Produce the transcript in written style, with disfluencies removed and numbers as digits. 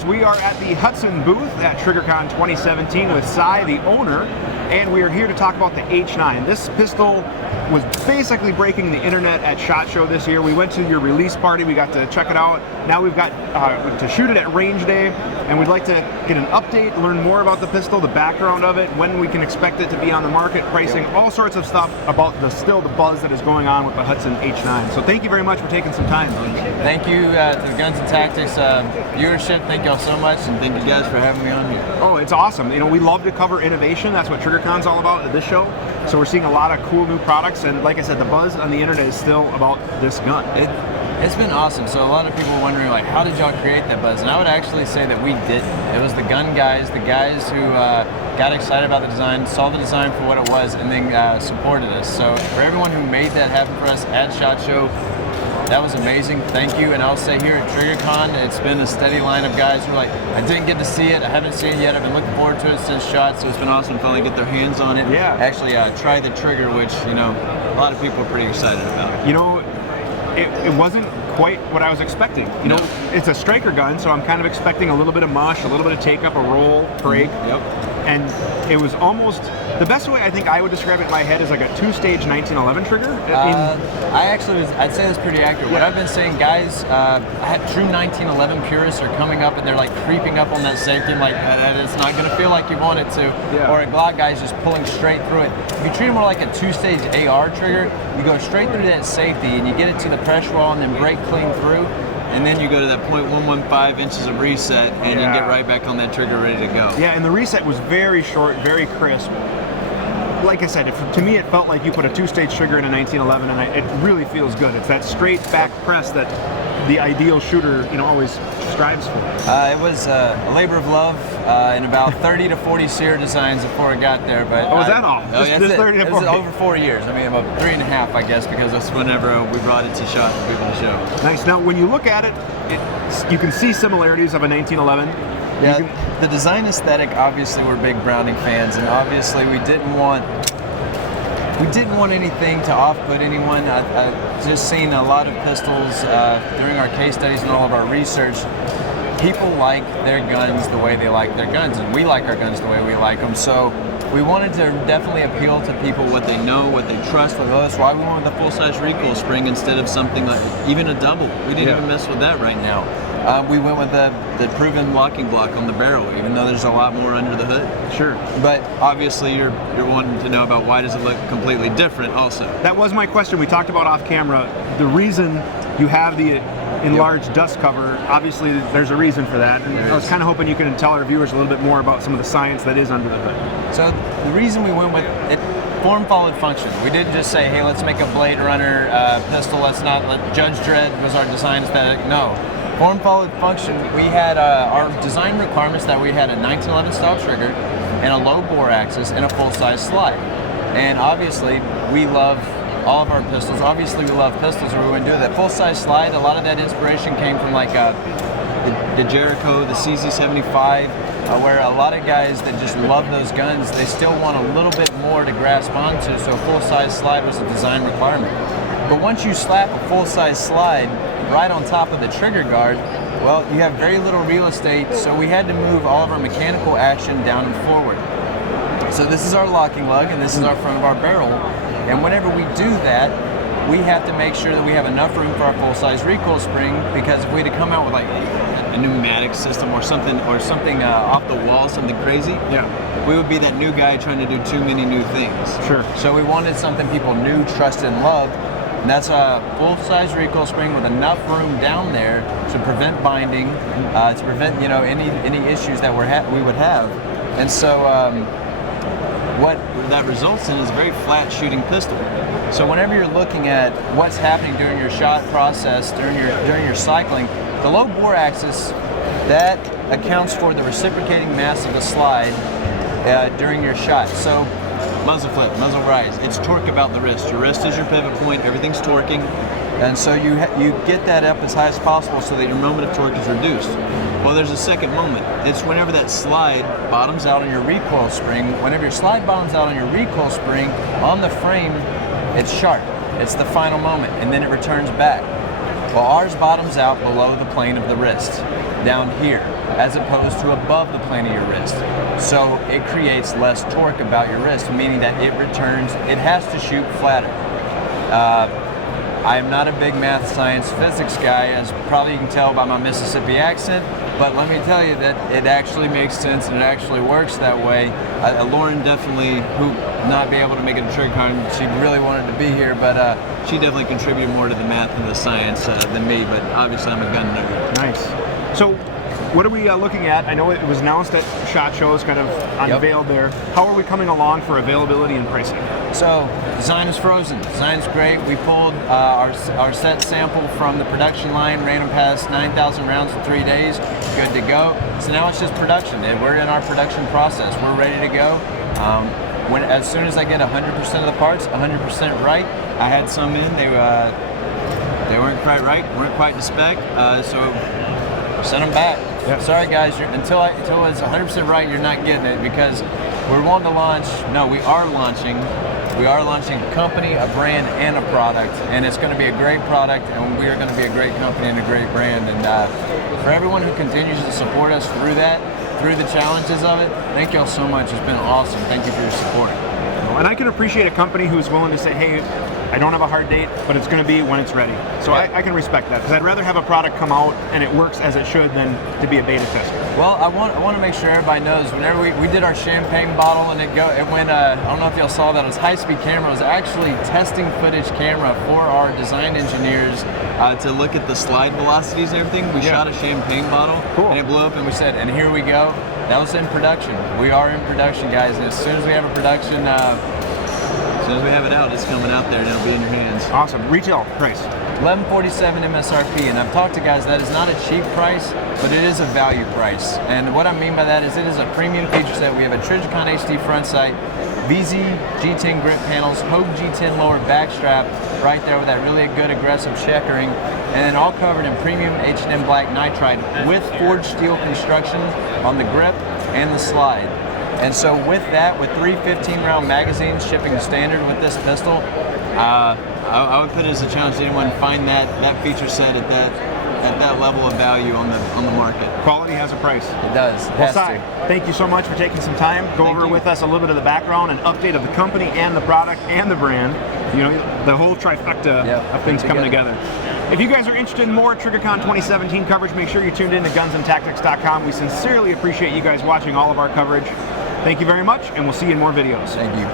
guys, we are at the Hudson booth at TriggrCon 2017 with Cy, the owner, and we are here to talk about the H9. This pistol was basically breaking the internet at SHOT Show this year. We went to your release party, we got to check it out. Now we've got to shoot it at Range Day, and we'd like to get an update, learn more about the pistol, the background of it, when we can expect it to be on the market, pricing, all sorts of stuff about the buzz that is going on with the Hudson H9. So thank you very much for taking some time. Thank you to the Guns and Tactics viewership. Thank y'all so much, and thank you guys for having me on here. Oh, it's awesome. You know, we love to cover innovation. That's what TriggrCon's all about at this show. So we're seeing a lot of cool new products, and like I said, the buzz on the internet is still about this gun. It's been awesome. So a lot of people wondering, like, how did y'all create that buzz? And I would actually say that we didn't. It was the gun guys, the guys who got excited about the design, saw the design for what it was, and then supported us. So for everyone who made that happen for us at SHOT Show, that was amazing. Thank you. And I'll say here at TriggrCon, it's been a steady line of guys who are like, I didn't get to see it, I haven't seen it yet, I've been looking forward to it since SHOT, so it's been awesome to finally get their hands on it. Yeah. Actually try the trigger, which, you know, a lot of people are pretty excited about. You know, it wasn't quite what I was expecting. You know, it's a striker gun, so I'm kind of expecting a little bit of mush, a little bit of take up, a roll, break. Yep. And it was almost, the best way I think I would describe it in my head is like a two-stage 1911 trigger. I'd say that's pretty accurate. Yeah. What I've been saying, guys, true 1911 purists are coming up and they're like creeping up on that safety, like it's not going to feel like you want it to. Yeah. Or a Glock guy's just pulling straight through it. If you treat it more like a two-stage AR trigger, you go straight through that safety and you get it to the pressure wall and then break clean through. And then you go to that 0.115 inches of reset, and you get right back on that trigger ready to go. Yeah, and the reset was very short, very crisp. Like I said, to me it felt like you put a two-stage trigger in a 1911, and it really feels good. It's that straight back press that the ideal shooter, you know, always strives for. It was a labor of love in about 30 to 40 SEER designs before I got there. But was that all? Oh, Just 30 to 40? It was over 4 years. I mean, about 3.5, I guess, because that's whenever we brought it to SHOT for people to show. Nice. Now, when you look at it, you can see similarities of a 1911. Yeah, the design aesthetic, obviously we're big Browning fans, and obviously we didn't want anything to off-put anyone. I've just seen a lot of pistols during our case studies and all of our research. People like their guns the way they like their guns, and we like our guns the way we like them. So we wanted to definitely appeal to people what they know, what they trust. That's why we went with the full-size recoil spring instead of something like even a double. We didn't even mess with that right now. We went with the proven locking block on the barrel, even though there's a lot more under the hood. Sure. But obviously you're wanting to know about why does it look completely different also. That was my question. We talked about off camera. The reason you have the enlarged dust cover, obviously there's a reason for that. And I was kind of hoping you could tell our viewers a little bit more about some of the science that is under the hood. So the reason we went with it, form followed function. We didn't just say, hey, let's make a Blade Runner pistol. Let's not let Judge Dredd was our design aesthetic. No. Form followed function. We had our design requirements that we had a 1911 style trigger and a low bore axis and a full-size slide. And obviously we love all of our pistols. Obviously we love pistols, or we wouldn't do that. Full-size slide, a lot of that inspiration came from like the Jericho, the CZ75, where a lot of guys that just love those guns, they still want a little bit more to grasp onto, so full-size slide was a design requirement. But once you slap a full-size slide right on top of the trigger guard, well, you have very little real estate, so we had to move all of our mechanical action down and forward. So this is our locking lug, and this is our front of our barrel. And whenever we do that, we have to make sure that we have enough room for our full-size recoil spring, because if we had to come out with like a pneumatic system or something off the wall, something crazy, we would be that new guy trying to do too many new things. Sure. So we wanted something people knew, trusted, and loved. And that's a full-size recoil spring with enough room down there to prevent binding, to prevent any issues that we would have. And so what that results in is a very flat shooting pistol. So whenever you're looking at what's happening during your shot process, during your cycling, the low bore axis, that accounts for the reciprocating mass of the slide during your shot. So muzzle flip, muzzle rise, it's torque about the wrist. Your wrist is your pivot point, everything's torquing. And so you get that up as high as possible so that your moment of torque is reduced. Well, there's a second moment. It's whenever that slide bottoms out on your recoil spring. Whenever your slide bottoms out on your recoil spring, on the frame, it's sharp. It's the final moment, and then it returns back. Well, ours bottoms out below the plane of the wrist. down here as opposed to above the plane of your wrist. So it creates less torque about your wrist, meaning that it returns, it has to shoot flatter. I am not a big math, science, physics guy, as probably you can tell by my Mississippi accent, but let me tell you that it actually makes sense and it actually works that way. Lauren definitely, who not be able to make it to TriggrCon, she really wanted to be here, but she definitely contributed more to the math and the science than me, but obviously I'm a gun nerd. Nice. So, what are we looking at? I know it was announced at SHOT Shows, kind of unveiled there. How are we coming along for availability and pricing? So, design is frozen. Design's great. We pulled our set sample from the production line, ran them past 9,000 rounds in 3 days, good to go. So now it's just production. We're in our production process. We're ready to go. As soon as I get 100% of the parts, 100% right, I had some in, they weren't quite right, weren't quite to spec, so send them back. Yep. Sorry guys, until it's 100% right, you're not getting it, because we're wanting to launch. No, we are launching a company, a brand, and a product, and it's going to be a great product, and we are going to be a great company and a great brand. And for everyone who continues to support us through the challenges of it, thank y'all so much. It's been awesome. Thank you for your support. And I can appreciate a company who's willing to say, hey, I don't have a hard date, but it's going to be when it's ready. So yeah. I can respect that, because I'd rather have a product come out and it works as it should than to be a beta tester. Well, I want to make sure everybody knows, whenever we did our champagne bottle and it went, I don't know if y'all saw that, it was high-speed camera. It was actually testing footage camera for our design engineers to look at the slide velocities and everything. We shot a champagne bottle, and it blew up, and we said, and here we go. That was in production. We are in production, guys, and as soon as we have a production, as soon as we have it out, it's coming out there and it'll be in your hands. Awesome. Retail price? $1147 MSRP, and I've talked to guys, that is not a cheap price, but it is a value price. And what I mean by that is it is a premium feature set. We have a TriggrCon HD front sight, VZ G10 grip panels, Hogue G10 lower back strap right there with that really good aggressive checkering, and then all covered in premium H&M black nitride with forged steel construction on the grip and the slide. And so with that, with 3 15-round magazines shipping standard with this pistol, I would put it as a challenge to anyone to find that feature set at that level of value on the market. Quality has a price. It does. It well, Cy, thank you so much for taking some time. Go over with us a little bit of the background and update of the company and the product and the brand. You know, the whole trifecta of things coming together. If you guys are interested in more TriggrCon 2017 coverage, make sure you're tuned in to gunsandtactics.com. We sincerely appreciate you guys watching all of our coverage. Thank you very much, and we'll see you in more videos. Thank you.